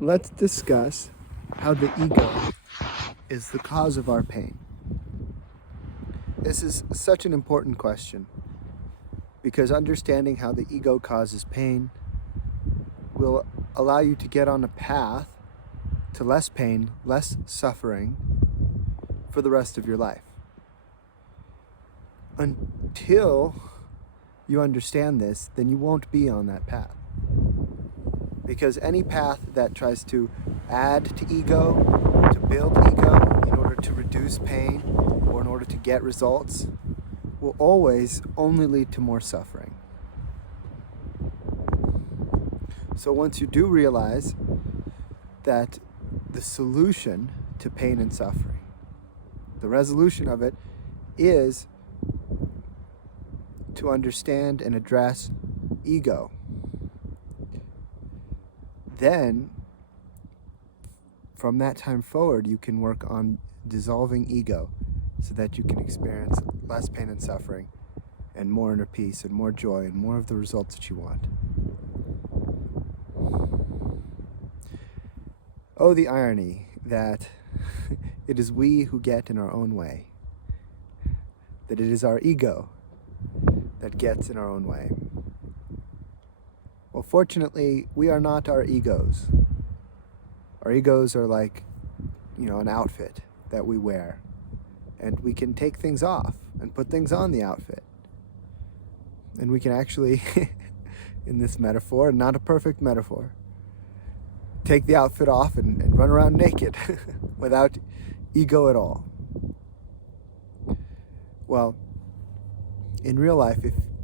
let's discuss how the ego is the cause of our pain. This is such an important question because understanding how the ego causes pain will allow you to get on a path to less pain, less suffering for the rest of your life. Until you understand this, then you won't be on that path. Because any path that tries to add to ego, to build ego in order to reduce pain or in order to get results, will always only lead to more suffering. So once you do realize that the solution to pain and suffering, the resolution of it, is to understand and address ego, then from that time forward you can work on dissolving ego so that you can experience less pain and suffering and more inner peace and more joy and more of the results that you want. Oh, the irony that it is we who get in our own way, that it is our ego that gets in our own way. Well, fortunately, we are not our egos. Our egos are like, an outfit that we wear. And we can take things off and put things on the outfit. And we can actually, in this metaphor, not a perfect metaphor, take the outfit off and run around naked without ego at all. Well, in real life,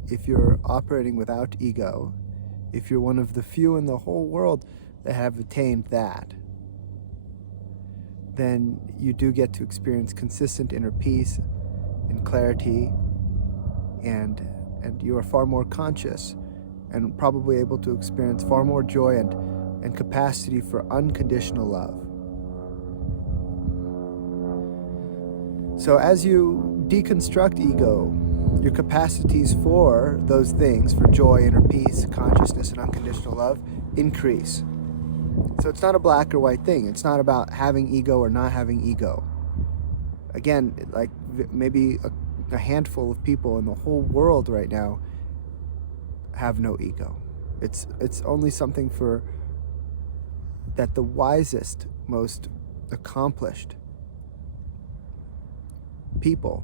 if you're operating without ego, if you're one of the few in the whole world that have attained that, then you do get to experience consistent inner peace and clarity, and you are far more conscious and probably able to experience far more joy and capacity for unconditional love. So as you deconstruct ego, your capacities for those things, for joy, inner peace, consciousness, and unconditional love, increase. So it's not a black or white thing. It's not about having ego or not having ego. Again, like maybe a handful of people in the whole world right now have no ego. It's only something for that the wisest, most accomplished people,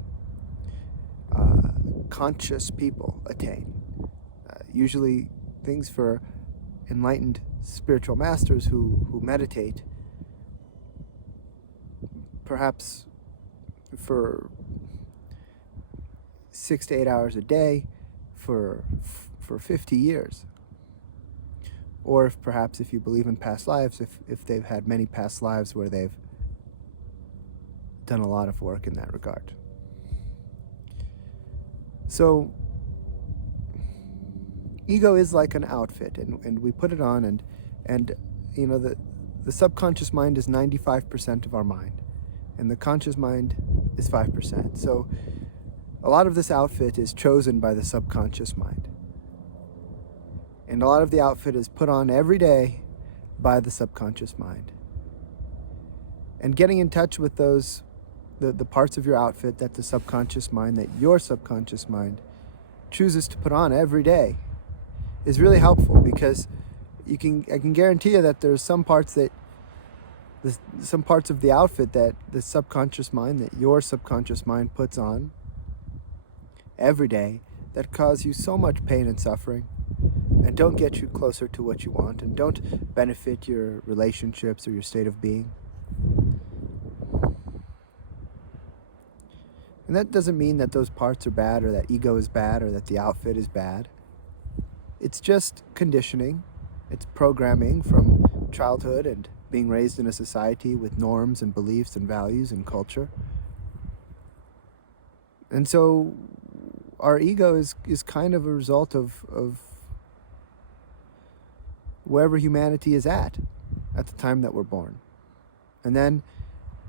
conscious people attain. Usually things for enlightened spiritual masters who meditate, perhaps for 6 to 8 hours a day for 50 years. Or if you believe in past lives, if they've had many past lives where they've done a lot of work in that regard. So ego is like an outfit, and we put it on, and the subconscious mind is 95% of our mind, and the conscious mind is 5%. So a lot of this outfit is chosen by the subconscious mind, and a lot of the outfit is put on every day by the subconscious mind. And getting in touch with those the parts of your outfit that the subconscious mind, that your subconscious mind chooses to put on every day, is really helpful, because I can guarantee you that there's some parts of the outfit that the subconscious mind, that your subconscious mind puts on every day, that cause you so much pain and suffering and don't get you closer to what you want and don't benefit your relationships or your state of being. And that doesn't mean that those parts are bad, or that ego is bad, or that the outfit is bad. It's just conditioning. It's programming from childhood and being raised in a society with norms and beliefs and values and culture. And so our ego is kind of a result of wherever humanity is at the time that we're born. And then,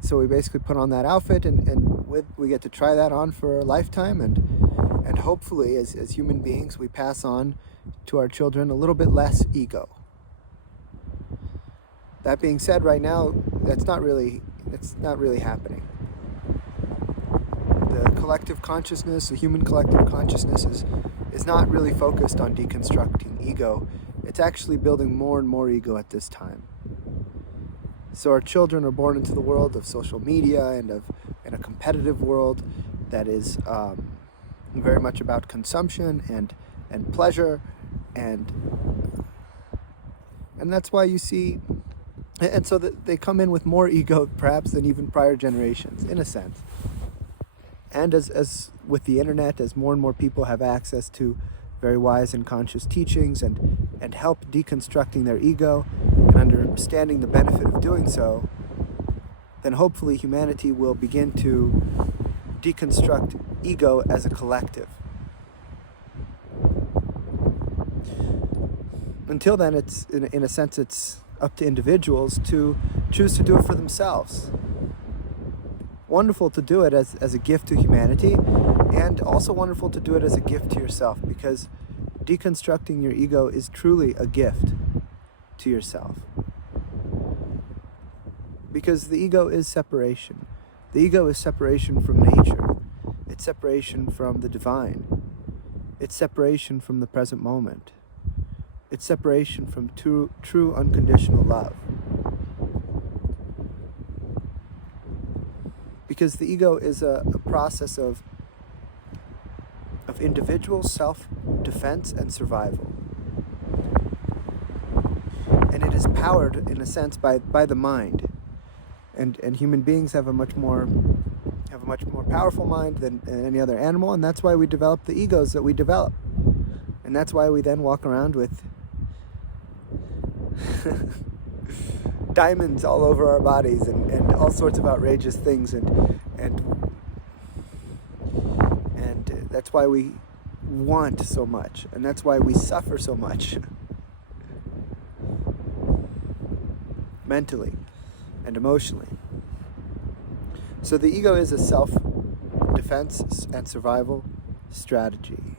so we basically put on that outfit, and we get to try that on for a lifetime, and hopefully as human beings we pass on to our children a little bit less ego. That being said, right now, it's not really happening. The collective consciousness, the human collective consciousness is not really focused on deconstructing ego. It's actually building more and more ego at this time. So our children are born into the world of social media and in a competitive world that is very much about consumption and pleasure, and that's why you see, and so that they come in with more ego perhaps than even prior generations, in a sense. And as with the internet, as more and more people have access to very wise and conscious teachings and help deconstructing their ego and understanding the benefit of doing so, then hopefully humanity will begin to deconstruct ego as a collective. Until then, it's in a sense, it's up to individuals to choose to do it for themselves. Wonderful to do it as a gift to humanity, and also wonderful to do it as a gift to yourself, because deconstructing your ego is truly a gift to yourself. Because the ego is separation. The ego is separation from nature. It's separation from the divine. It's separation from the present moment. It's separation from true unconditional love. Because the ego is a process of individual self-defense and survival. And it is powered, in a sense, by the mind. And human beings have a much more powerful mind than any other animal, and that's why we develop the egos that we develop. And that's why we then walk around with diamonds all over our bodies and all sorts of outrageous things, and that's why we want so much, and that's why we suffer so much mentally and emotionally. So the ego is a self-defense and survival strategy.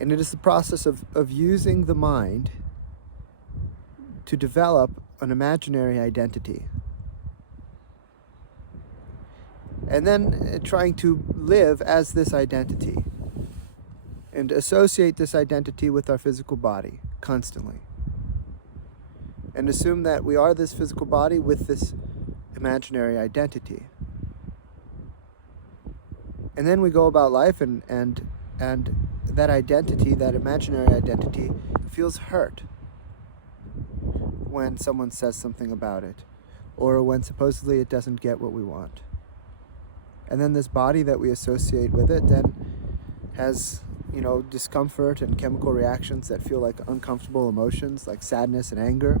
And it is the process of using the mind to develop an imaginary identity. And then trying to live as this identity and associate this identity with our physical body constantly. And assume that we are this physical body with this imaginary identity. And then we go about life and that identity, that imaginary identity, feels hurt when someone says something about it, or when supposedly it doesn't get what we want. And then this body that we associate with it then has, discomfort and chemical reactions that feel like uncomfortable emotions, like sadness and anger.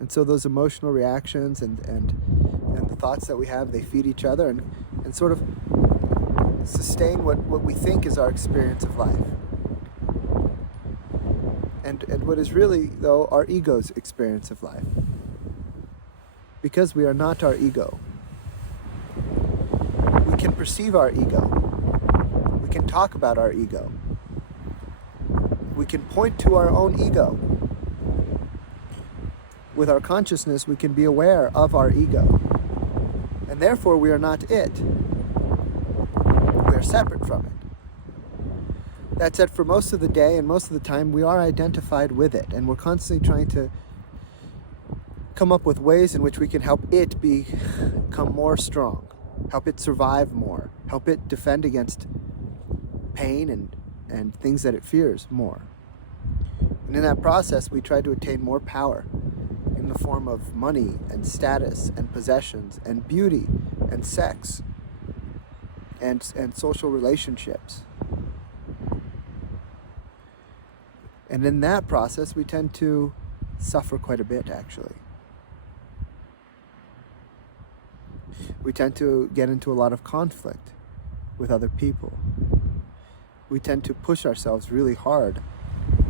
And so those emotional reactions and the thoughts that we have, they feed each other and sort of sustain what we think is our experience of life. And what is really, though, our ego's experience of life. Because we are not our ego. We can perceive our ego. We can talk about our ego. We can point to our own ego. With our consciousness, we can be aware of our ego. And therefore, we are not it. We are separate from it. That said, for most of the day and most of the time, we are identified with it. And we're constantly trying to come up with ways in which we can help it become more strong, help it survive more, help it defend against pain and things that it fears more. And in that process, we try to attain more power in the form of money and status and possessions and beauty and sex and social relationships. And in that process, we tend to suffer quite a bit, actually. We tend to get into a lot of conflict with other people. We tend to push ourselves really hard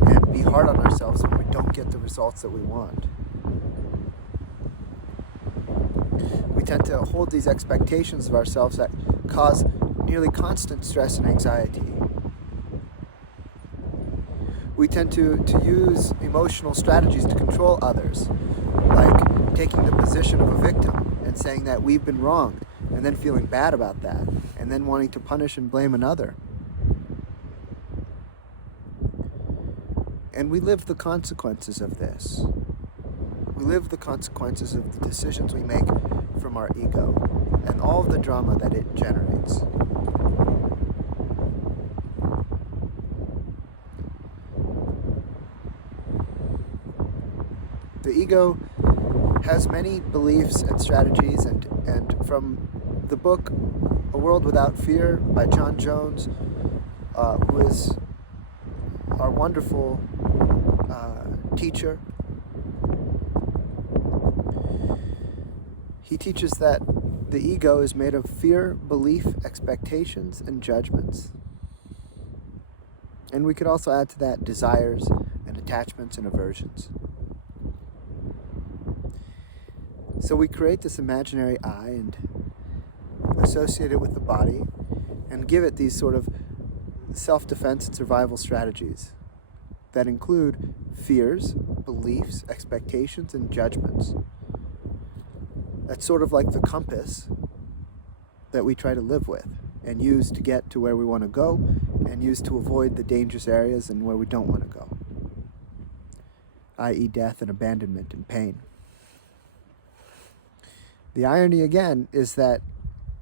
and be hard on ourselves when we don't get the results that we want. We tend to hold these expectations of ourselves that cause nearly constant stress and anxiety. We tend to use emotional strategies to control others, like taking the position of a victim and saying that we've been wronged, and then feeling bad about that, and then wanting to punish and blame another. And we live the consequences of this. We live the consequences of the decisions we make from our ego and all of the drama that it generates. The ego has many beliefs and strategies, and from the book A World Without Fear by John Jones, who is our wonderful teacher, he teaches that the ego is made of fear, belief, expectations, and judgments. And we could also add to that desires and attachments and aversions. So we create this imaginary I and associate it with the body and give it these sort of self-defense and survival strategies that include fears, beliefs, expectations, and judgments. That's sort of like the compass that we try to live with and use to get to where we want to go and use to avoid the dangerous areas and where we don't want to go, i.e. death and abandonment and pain. The irony again is that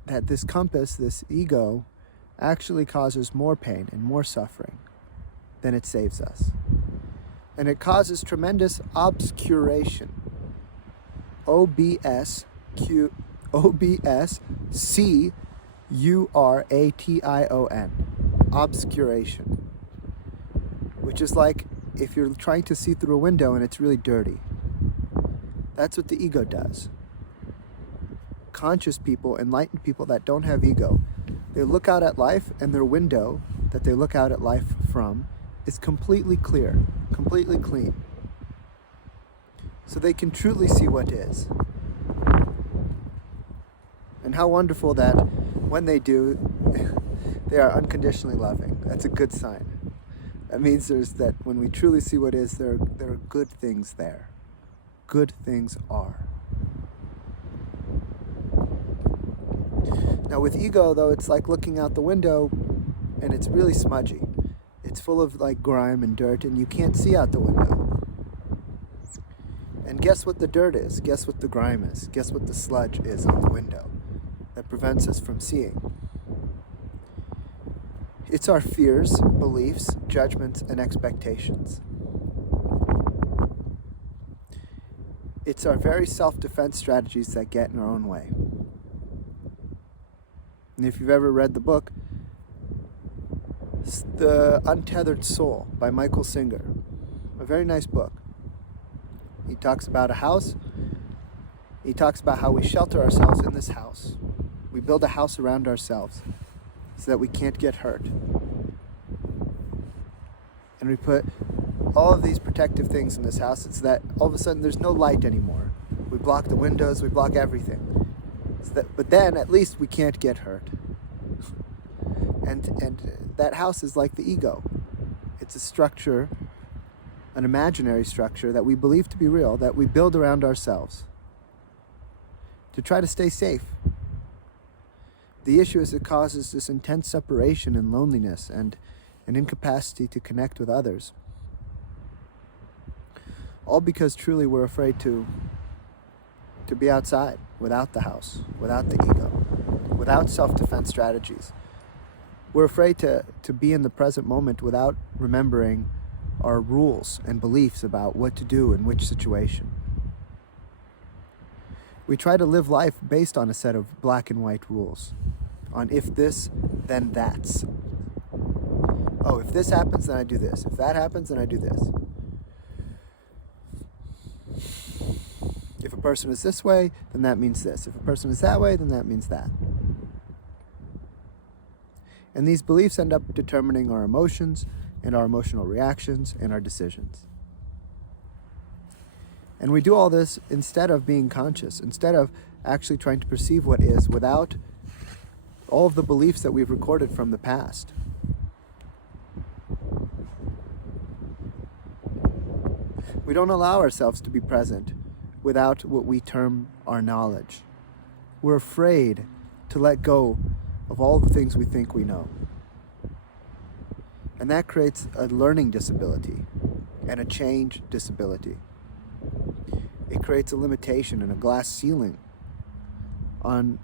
this compass, this ego, actually causes more pain and more suffering than it saves us. And it causes tremendous obscuration. OBSCURATION. Obscuration. Which is like if you're trying to see through a window and it's really dirty. That's what the ego does. Conscious people, enlightened people that don't have ego, they look out at life and their window that they look out at life from is completely clear, completely clean. So they can truly see what is. And how wonderful that when they do, they are unconditionally loving. That's a good sign. That means that when we truly see what is, there are good things there. Good things are. Now with ego, though, it's like looking out the window and it's really smudgy. It's full of like grime and dirt and you can't see out the window. And guess what the dirt is? Guess what the grime is? Guess what the sludge is on the window that prevents us from seeing? It's our fears, beliefs, judgments, and expectations. It's our very self-defense strategies that get in our own way. And if you've ever read the book, The Untethered Soul by Michael Singer, a very nice book. He talks about a house. He talks about how we shelter ourselves in this house. We build a house around ourselves so that we can't get hurt. And we put all of these protective things in this house so that all of a sudden there's no light anymore. We block the windows, we block everything. But then at least we can't get hurt. And that house is like the ego. It's a structure, an imaginary structure that we believe to be real, that we build around ourselves to try to stay safe. The issue is it causes this intense separation and loneliness and an incapacity to connect with others. All because truly we're afraid to be outside, without the house, without the ego, without self-defense strategies. We're afraid to be in the present moment without remembering our rules and beliefs about what to do in which situation. We try to live life based on a set of black and white rules, on if this, then that's. Oh, if this happens, then I do this. If that happens, then I do this. If a person is this way, then that means this. If a person is that way, then that means that. And these beliefs end up determining our emotions and our emotional reactions and our decisions. And we do all this instead of being conscious, instead of actually trying to perceive what is without all of the beliefs that we've recorded from the past. We don't allow ourselves to be present without what we term our knowledge. We're afraid to let go of all the things we think we know. And that creates a learning disability and a change disability. It creates a limitation and a glass ceiling on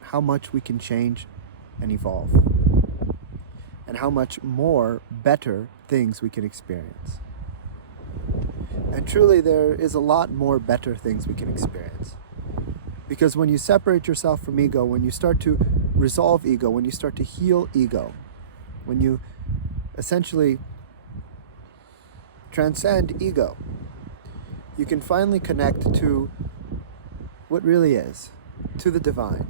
how much we can change and evolve, and how much more better things we can experience. And truly, there is a lot more better things we can experience. Because when you separate yourself from ego, when you start to resolve ego, when you start to heal ego, when you essentially transcend ego, you can finally connect to what really is, to the divine.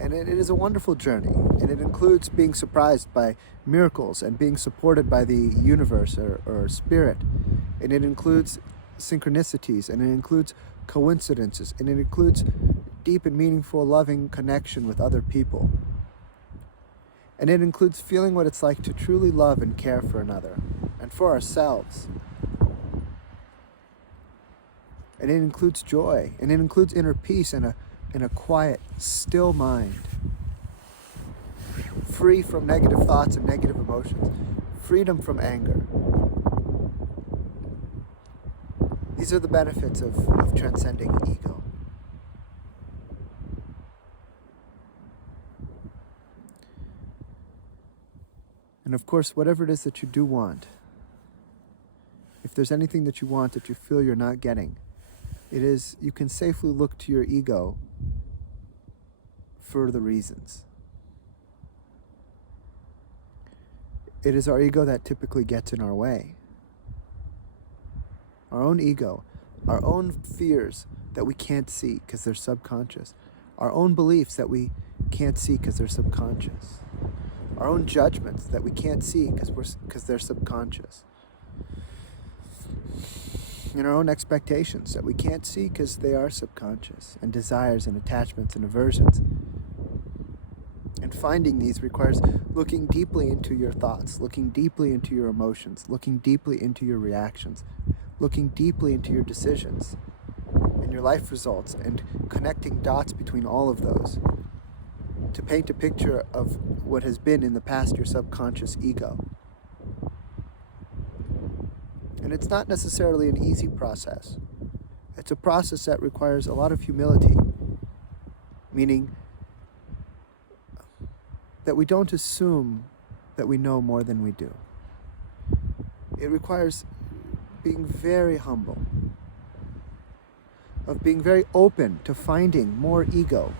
And it is a wonderful journey, and it includes being surprised by miracles and being supported by the universe or spirit. And it includes synchronicities, and it includes coincidences, and it includes deep and meaningful, loving connection with other people. And it includes feeling what it's like to truly love and care for another, and for ourselves. And it includes joy, and it includes inner peace and a quiet, still mind, free from negative thoughts and negative emotions, freedom from anger. These are the benefits of transcending ego. And of course, whatever it is that you do want, if there's anything that you want that you feel you're not getting, you can safely look to your ego for the reasons. It is our ego that typically gets in our way. Our own ego, our own fears that we can't see because they're subconscious, our own beliefs that we can't see because they're subconscious, our own judgments that we can't see because they're subconscious, and our own expectations that we can't see because they are subconscious, and desires and attachments and aversions. And finding these requires looking deeply into your thoughts, looking deeply into your emotions, looking deeply into your reactions, looking deeply into your decisions and your life results, and connecting dots between all of those to paint a picture of what has been in the past your subconscious ego. And it's not necessarily an easy process. It's a process that requires a lot of humility, meaning that we don't assume that we know more than we do. It requires being very humble, of being very open to finding more ego,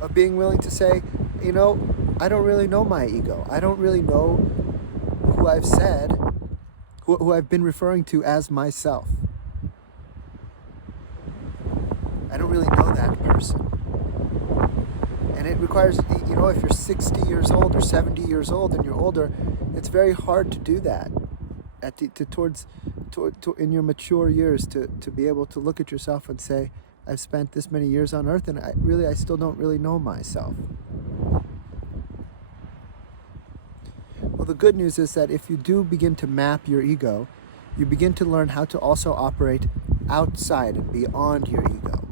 of being willing to say, I don't really know my ego. I don't really know who I've said, who I've been referring to as myself. I don't really know that person. And it requires, if you're 60 years old or 70 years old and you're older, it's very hard to do that in your mature years, to be able to look at yourself and say, I've spent this many years on earth and I still don't really know myself. Well, the good news is that if you do begin to map your ego, you begin to learn how to also operate outside and beyond your ego.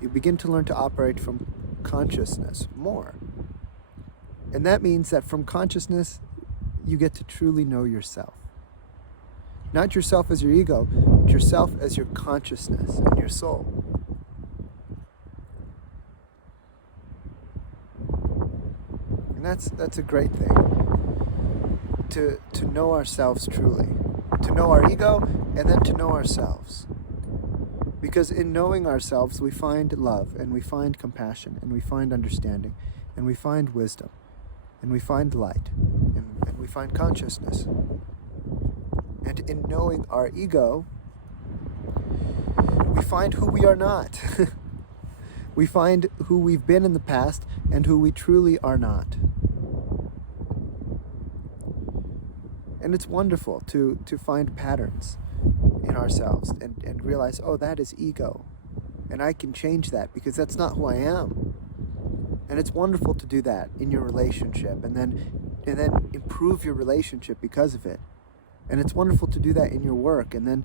You begin to learn to operate from consciousness more. And that means that from consciousness, you get to truly know yourself. Not yourself as your ego, but yourself as your consciousness and your soul. And that's a great thing. To know ourselves truly. To know our ego, and then to know ourselves. Because in knowing ourselves, we find love, and we find compassion, and we find understanding, and we find wisdom, and we find light, and we find consciousness. And in knowing our ego, we find who we are not. We find who we've been in the past and who we truly are not. And it's wonderful to find patterns in ourselves and realize, oh, that is ego. And I can change that because that's not who I am. And it's wonderful to do that in your relationship, and then improve your relationship because of it. And it's wonderful to do that in your work, and then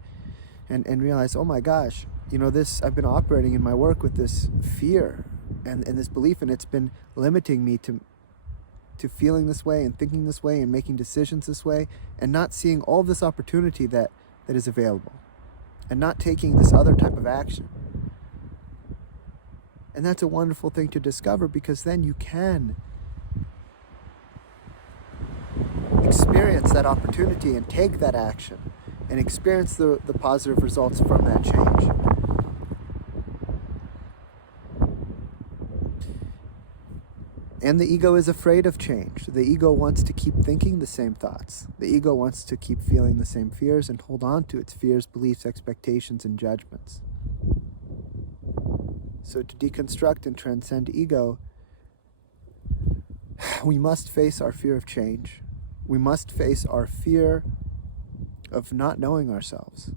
and realize, oh my gosh, this, I've been operating in my work with this fear and this belief, and it's been limiting me to feeling this way and thinking this way and making decisions this way, and not seeing all this opportunity that is available, and not taking this other type of action. And that's a wonderful thing to discover, because then you can experience that opportunity and take that action and experience the positive results from that change. And the ego is afraid of change. The ego wants to keep thinking the same thoughts. The ego wants to keep feeling the same fears and hold on to its fears, beliefs, expectations, and judgments. So to deconstruct and transcend ego, we must face our fear of change. We must face our fear of not knowing ourselves.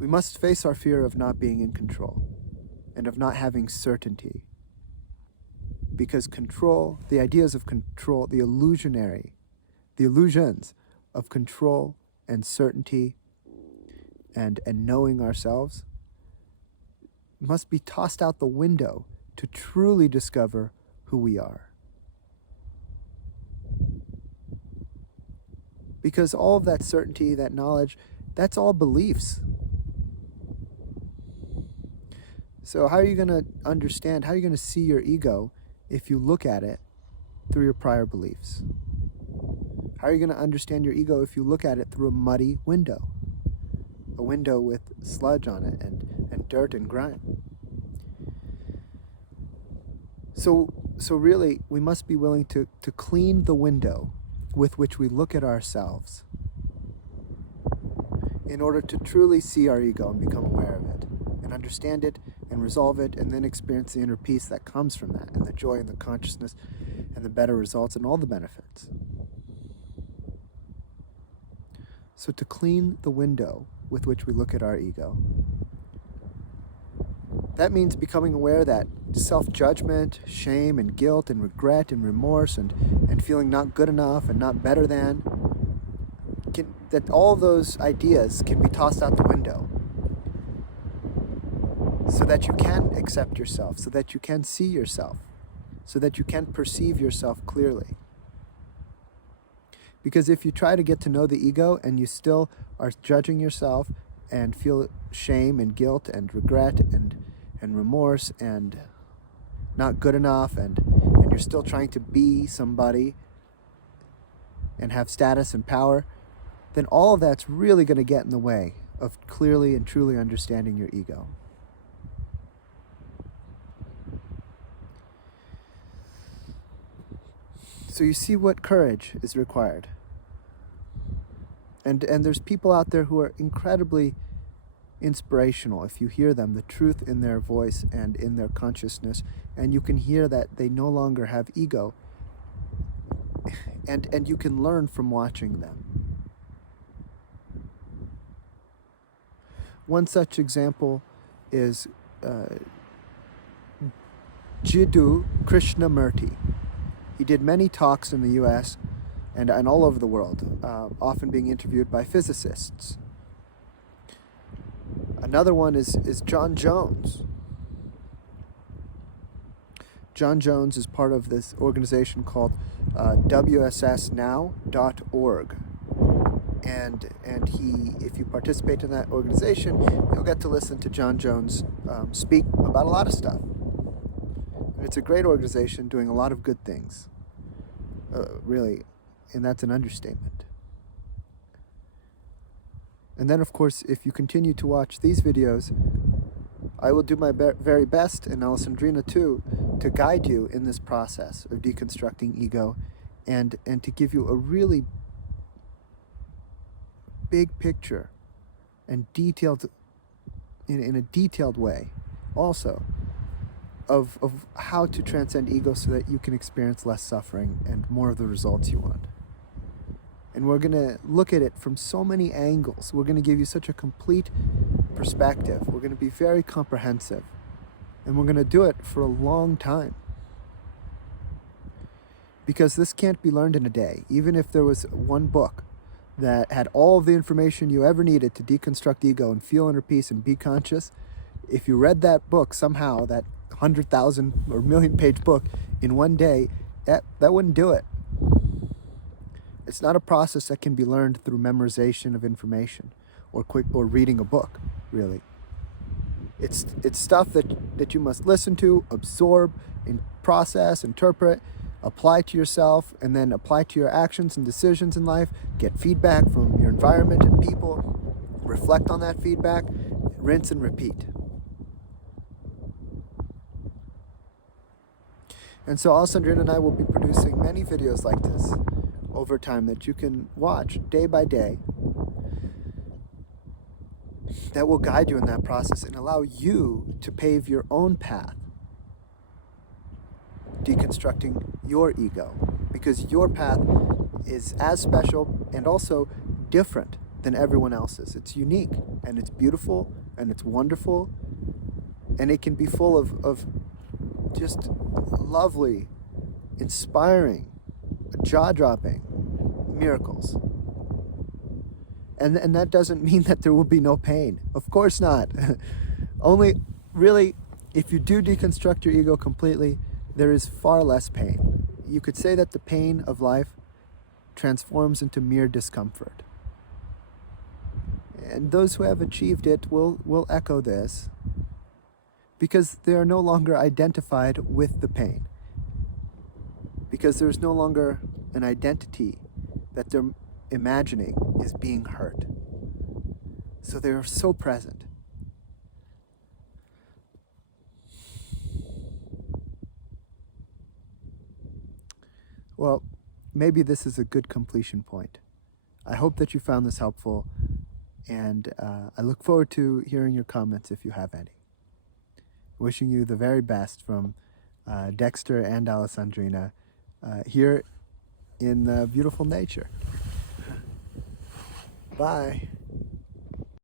We must face our fear of not being in control and of not having certainty. Because control, the ideas of control, the illusions of control and certainty and knowing ourselves must be tossed out the window to truly discover who we are. Because all of that certainty, that knowledge, that's all beliefs. So how are you going to understand, how are you going to see your ego if you look at it through your prior beliefs? How are you going to understand your ego if you look at it through a muddy window? A window with sludge on it and dirt and grime. So really, we must be willing to clean the window with which we look at ourselves in order to truly see our ego and become aware of it and understand it and resolve it, and then experience the inner peace that comes from that, and the joy and the consciousness and the better results and all the benefits. So to clean the window with which we look at our ego, that means becoming aware that self-judgment, shame and guilt and regret and remorse and feeling not good enough and not better than, that all those ideas can be tossed out the window, so that you can accept yourself, so that you can see yourself, so that you can perceive yourself clearly. Because if you try to get to know the ego and you still are judging yourself and feel shame and guilt and regret and remorse and not good enough, and you're still trying to be somebody and have status and power, then all of that's really going to get in the way of clearly and truly understanding your ego. So you see what courage is required. And there's people out there who are incredibly inspirational. If you hear them, the truth in their voice and in their consciousness, and you can hear that they no longer have ego, and you can learn from watching them. One such example is Jiddu Krishnamurti. He did many talks in the US and all over the world, often being interviewed by physicists. Another one is John Jones. John Jones is part of this organization called WSSnow.org. And he, if you participate in that organization, you'll get to listen to John Jones speak about a lot of stuff. And it's a great organization doing a lot of good things, really, and that's an understatement. And then, of course, if you continue to watch these videos, I will do my very best, and Alessandrina too, to guide you in this process of deconstructing ego, and to give you a really big picture and detailed, in a detailed way, also, of how to transcend ego so that you can experience less suffering and more of the results you want. And we're going to look at it from so many angles. We're going to give you such a complete perspective. We're going to be very comprehensive. And we're going to do it for a long time. because this can't be learned in a day. Even if there was one book that had all of the information you ever needed to deconstruct ego and feel inner peace and be conscious, if you read that book somehow, that 100,000 or million-page book in one day, that wouldn't do it. It's not a process that can be learned through memorization of information or reading a book, really. It's stuff that you must listen to, absorb, and process, interpret, apply to yourself, and then apply to your actions and decisions in life, get feedback from your environment and people, reflect on that feedback, rinse and repeat. And so Alessandrina and I will be producing many videos like this over time that you can watch day by day, that will guide you in that process and allow you to pave your own path, deconstructing your ego, because your path is as special and also different than everyone else's. It's unique, and it's beautiful, and it's wonderful, and it can be full of just lovely, inspiring, jaw-dropping miracles. And that doesn't mean that there will be no pain. Of course not. Only, really, if you do deconstruct your ego completely, there is far less pain. You could say that the pain of life transforms into mere discomfort. And those who have achieved it will echo this, because they are no longer identified with the pain. Because there's no longer an identity that they're imagining is being hurt. So they're so present. Well, maybe this is a good completion point. I hope that you found this helpful, and I look forward to hearing your comments if you have any. Wishing you the very best from Dexter and Alessandrina here in beautiful nature. Bye.